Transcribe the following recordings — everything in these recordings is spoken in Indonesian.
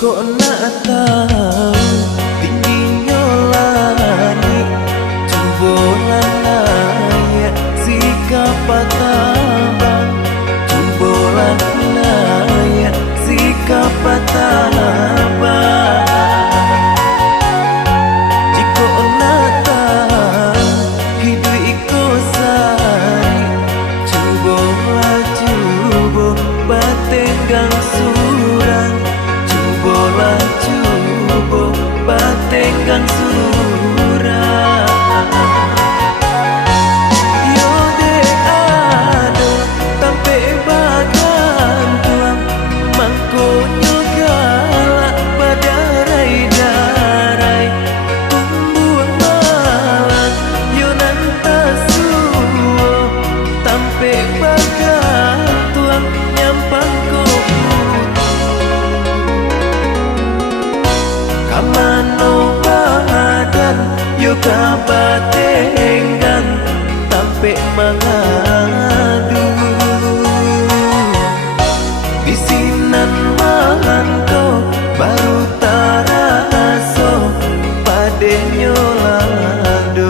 Jika nak tahu tingginya langit, cubalah layak sikap tabang. Cubalah layak sikap tabang. Jika nak tahu hidup iko sari, cubalah cuba batenggang surang. Cuba batenggang surah. Yo de ado tampe bagan tuang, mangkonyo galak badarai-darai. Tumbuh malang yo nantasuo, tampe bagan tuang nyampang mano badan yo kabatenggan tampe mangadu bisinan mangko baru taraso padenyo lado.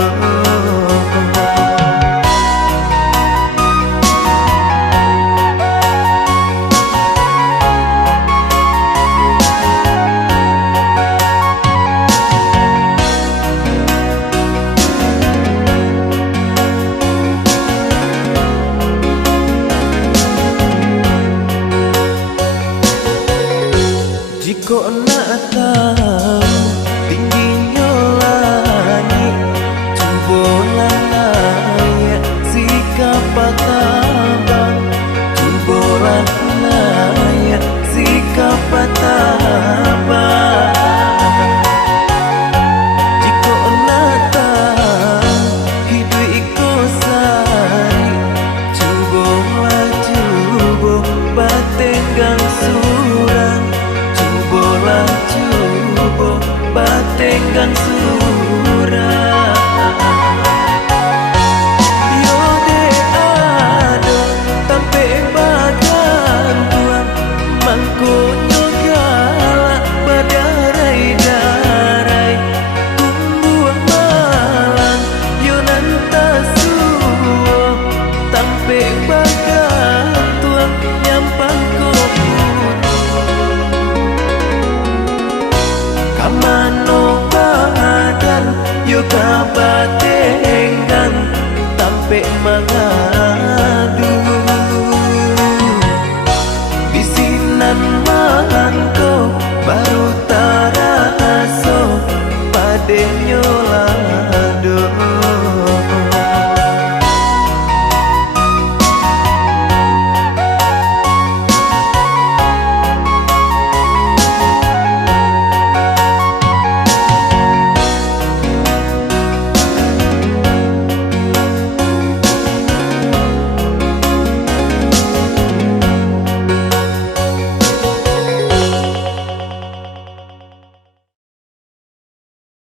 Jika nak tahu tingginya langit, cubalah layak sikap tabang. Cubalah layak sikap tabang. Jika nak tahu hidup iko sari, cubalah cuba batenggang surang. Cuba batenggang surah. Yo de ado tampe bagan tuang, mangkonyo galak badarai-darai. Tumbuh malang yo nantasuo, tampe bagan tuang nyampang mano badan yo kabatenggan tampe mangadu